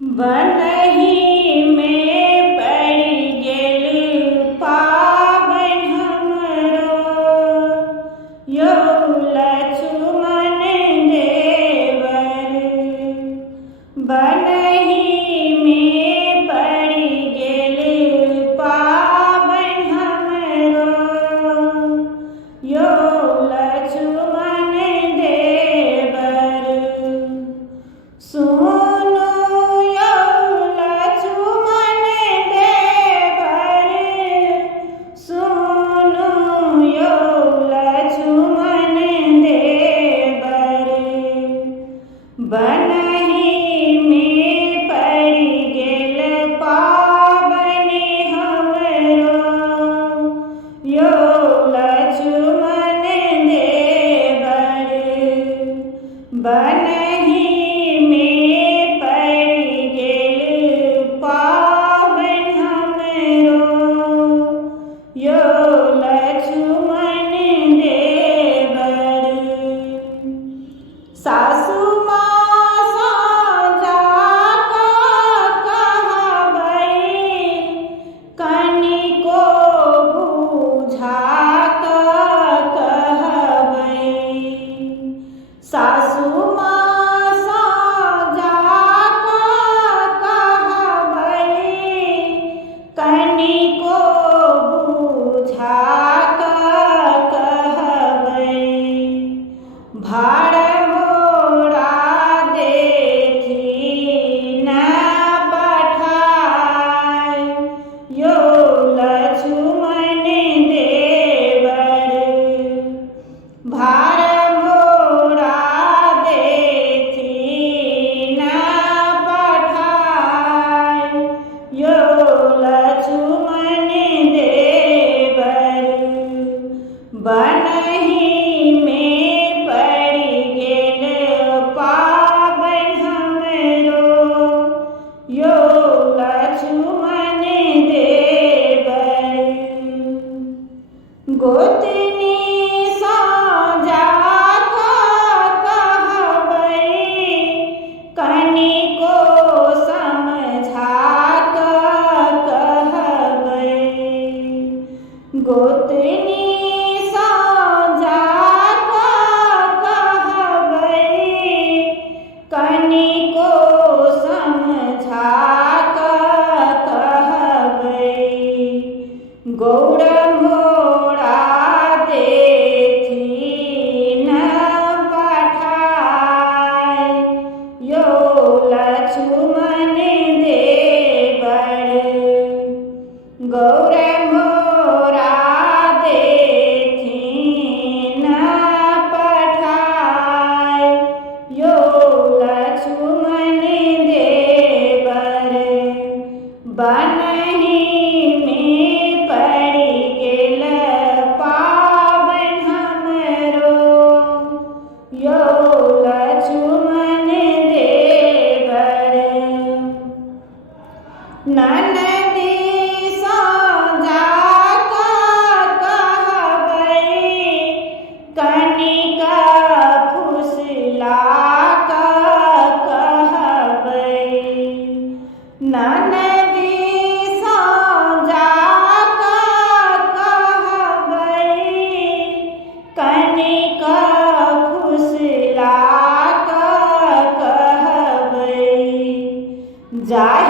बनहि में पड़ि गेल पाबनि हमरो, यौ लक्ष्मण देवर। बनहि में पड़ि गेल पाबनि हमरो, यौ लक्ष्मण देवर। सुनु यौ लक्ष्मण देवर, सुनु यौ लक्ष्मण देवर। बनहि में पड़ि गेल पाबनि हमरो, यौ लक्ष्मण देवर। बनहि में पड़ि गेल पाबनि हमरो, यौ लक्ष्मण देवर। सासु माँ सँ जाकऽ कहबै, कनिको बुझा कऽ कहबै। सासु माँ सँ जाकऽ कहबै, कनिको बुझा कऽ कहबै। भार मोरा देखी न पठाय, यौ लक्ष्मण देवर। भार मोरा देखी न पठाय, यौ लक्ष्मण देवर। बनहि में पड़ि गेल पाबनि हमरो, यौ लक्ष्मण देवर। गोतनी सँ जाकऽ कहबै, कनिको समझा कऽ कहबै। गोतनी सँ जाकऽ कहबै, कनिको समझा कऽ कहबै। गौर मोरा देखी न पठाय, यौ लक्ष्मण देवर। गौर मोरा देखी न पठाय, यौ लक्ष्मण देवर। बनहि में पड़ि गेल पाबनि हमरो, यौ लक्ष्मण देवर। ननदी सँ जाकऽ कहबै, कनिका फुसला कऽ कहबै। ननदी सँ जाकऽ कहबै, कनिका फुसला कऽ कहबै। जाहि